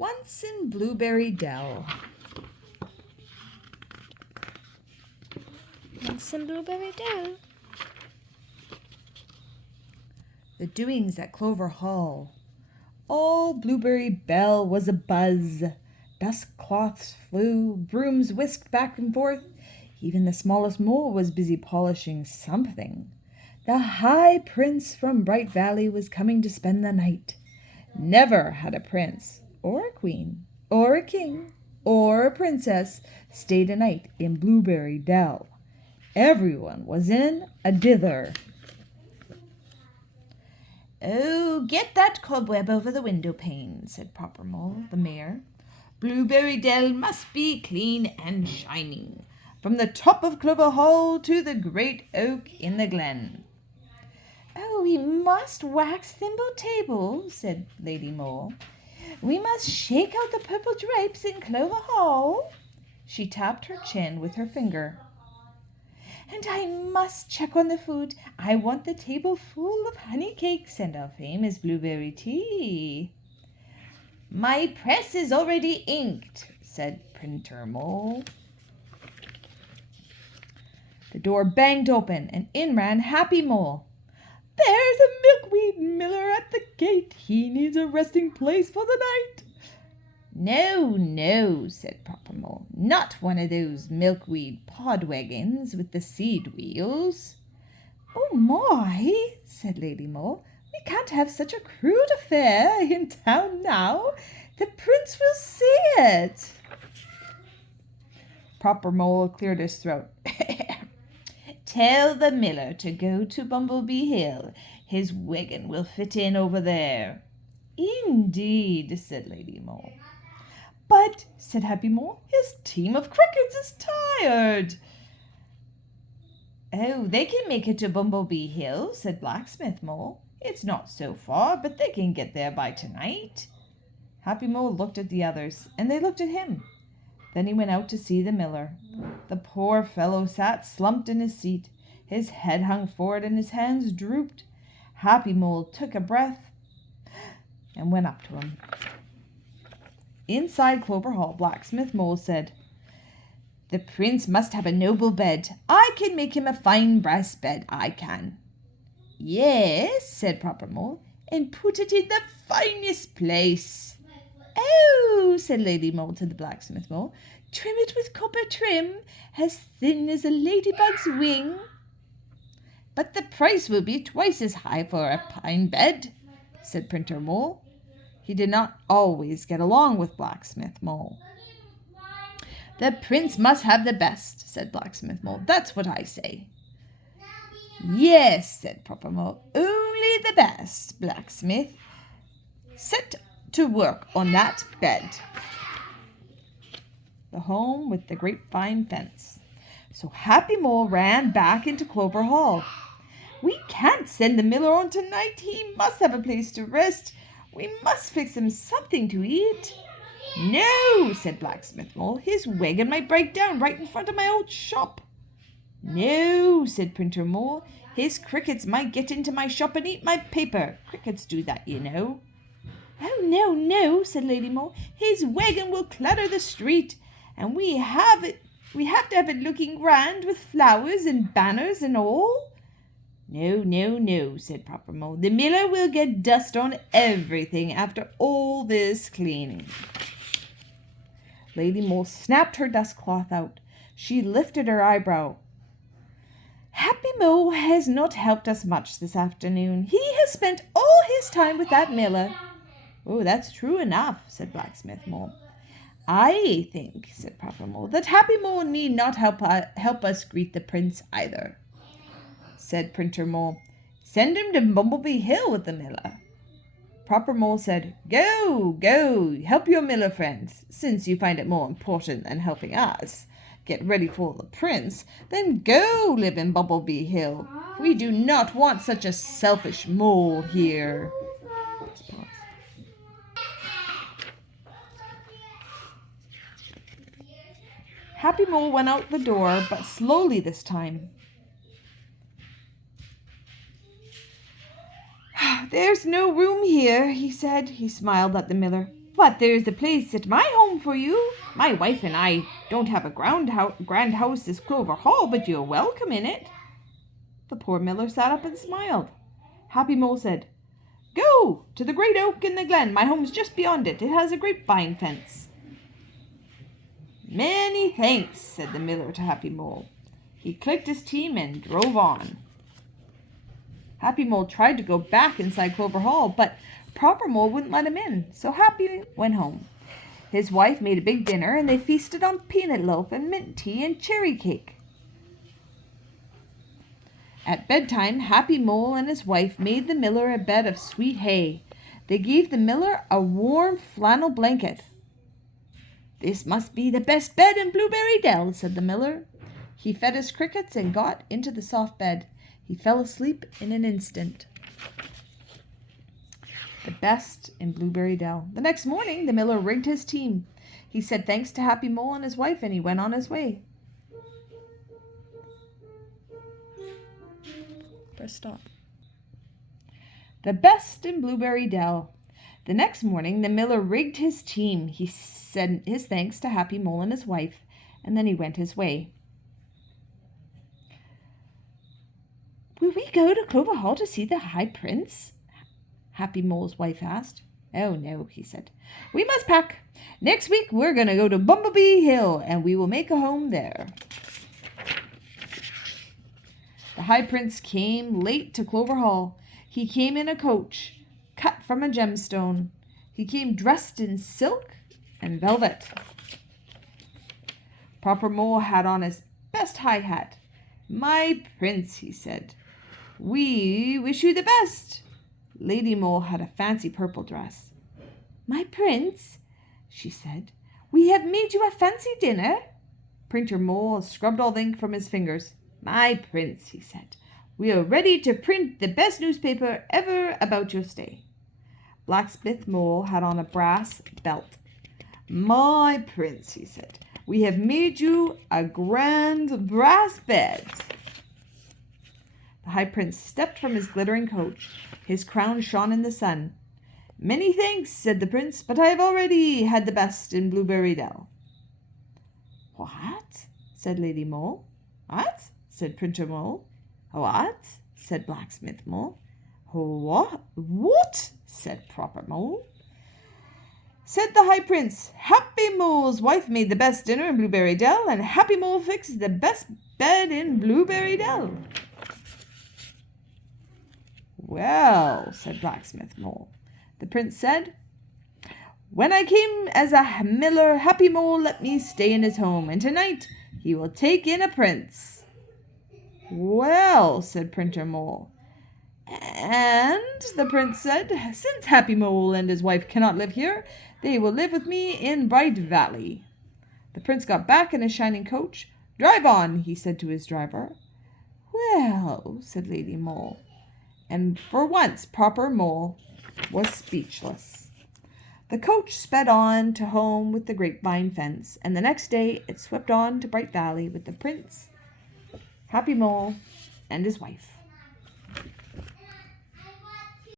Once in Blueberry Dell. Once in Blueberry Dell. The doings at Clover Hall. All Blueberry Bell was abuzz. Dust cloths flew, brooms whisked back and forth. Even the smallest mole was busy polishing something. The High Prince from Bright Valley was coming to spend the night. Never had a prince, or a queen, or a king, or a princess stayed a night in Blueberry Dell. Everyone was in a dither. "Oh, get that cobweb over the window pane," said Proper Mole, the mayor. "Blueberry Dell must be clean and shining, from the top of Clover Hall to the great oak in the glen." "Oh, we must wax thimble table," said Lady Mole. "We must shake out the purple drapes in Clover Hall." She tapped her chin with her finger. "And I must check on the food. I want the table full of honey cakes and our famous blueberry tea." "My press is already inked," said Printer Mole. The door banged open, and in ran Happy Mole. "There's a milkweed miller at the gate. He needs a resting place for the night." "No, no," said Proper Mole. "Not one of those milkweed pod wagons with the seed wheels." "Oh my," said Lady Mole. "We can't have such a crude affair in town now. The prince will see it." Proper Mole cleared his throat. "Tell the miller to go to Bumblebee Hill. His wagon will fit in over there." "Indeed," said Lady Mole. "But," said Happy Mole, "his team of crickets is tired." "Oh, they can make it to Bumblebee Hill," said Blacksmith Mole. "It's not so far, but they can get there by tonight." Happy Mole looked at the others, and they looked at him. Then he went out to see the miller. The poor fellow sat slumped in his seat. His head hung forward and his hands drooped. Happy Mole took a breath and went up to him. Inside Clover Hall, Blacksmith Mole said, "The prince must have a noble bed. I can make him a fine brass bed, I can." "Yes," said Proper Mole, "and put it in the finest place." "Oh," said Lady Mole to the Blacksmith Mole, "trim it with copper trim, as thin as a ladybug's wing." "But the price will be twice as high for a pine bed," said Printer Mole. He did not always get along with Blacksmith Mole. "The prince must have the best," said Blacksmith Mole. "That's what I say." "Yes," said Proper Mole, "only the best, Blacksmith. Set to work on that bed." The home with the grapevine fence. So Happy Mole ran back into Clover Hall. "We can't send the miller on tonight. He must have a place to rest. We must fix him something to eat." "No," said Blacksmith Mole. "His wagon might break down right in front of my old shop." "No," said Printer Mole. "His crickets might get into my shop and eat my paper. Crickets do that, you know." "Oh, no, no," said Lady Mole. "His wagon will clutter the street, and we have to have it looking grand with flowers and banners and all." "No, no, no," said Proper Mole. "The miller will get dust on everything after all this cleaning." Lady Mole snapped her dust cloth out. She lifted her eyebrow. "Happy Mole has not helped us much this afternoon. He has spent all his time with that miller." "Oh, that's true enough," said Blacksmith Mole. "I think," said Proper Mole, "that Happy Mole need not help us greet the prince either," said Printer Mole. "Send him to Bumblebee Hill with the miller." Proper Mole said, "Go, go, help your miller friends, since you find it more important than helping us get ready for the prince. Then go live in Bumblebee Hill. We do not want such a selfish mole here." Happy Mole went out the door, but slowly this time. "There's no room here," he said. He smiled at the miller. But there's a place at my home for you. My wife and I don't have a grand house as Clover Hall, but you're welcome in it. The poor miller sat up and smiled. Happy Mole said, "Go to the great oak in the glen. My home's just beyond it. It has a grapevine fence." "Many thanks," said the miller to Happy Mole. He clicked his team and drove on. Happy Mole tried to go back inside Clover Hall, but Proper Mole wouldn't let him in, so Happy went home. His wife made a big dinner, and they feasted on peanut loaf and mint tea and cherry cake. At bedtime, Happy Mole and his wife made the miller a bed of sweet hay. They gave the miller a warm flannel blanket. "This must be the best bed in Blueberry Dell," said the miller. He fed his crickets and got into the soft bed. He fell asleep in an instant. The best in Blueberry Dell. The next morning, the miller rigged his team. He said thanks to Happy Mole and his wife, and he went on his way. Press stop. The best in Blueberry Dell. The next morning, the miller rigged his team. He said his thanks to Happy Mole and his wife, and then he went his way. "Will we go to Clover Hall to see the High Prince?" Happy Mole's wife asked. "Oh, no," he said. "We must pack. Next week we're going to go to Bumblebee Hill, and we will make a home there." The High Prince came late to Clover Hall. He came in a coach, cut from a gemstone. He came dressed in silk and velvet. Proper Mole had on his best high hat. "My prince," he said, "we wish you the best." Lady Mole had a fancy purple dress. "My prince," she said, "we have made you a fancy dinner." Printer Mole scrubbed all the ink from his fingers. "My prince," he said, "we are ready to print the best newspaper ever about your stay." Blacksmith Mole had on a brass belt. "My prince," he said, "we have made you a grand brass bed." The High Prince stepped from his glittering coach. His crown shone in the sun. "Many thanks," said the prince, "but I have already had the best in Blueberry Dell." "What?" said Lady Mole. "What?" said Printer Mole. "What?" said Blacksmith Mole. "What?" said Proper Mole. Said the High Prince, "Happy Mole's wife made the best dinner in Blueberry Dell, and Happy Mole fixed the best bed in Blueberry Dell." "Well," said Blacksmith Mole. The prince said, "When I came as a miller, Happy Mole let me stay in his home, and tonight he will take in a prince." "Well," said Printer Mole. "And," the prince said, "since Happy Mole and his wife cannot live here, they will live with me in Bright Valley." The prince got back in his shining coach. "Drive on," he said to his driver. "Well," said Lady Mole. And for once Proper Mole was speechless. The coach sped on to home with the grapevine fence, and the next day it swept on to Bright Valley with the prince, Happy Mole, and his wife.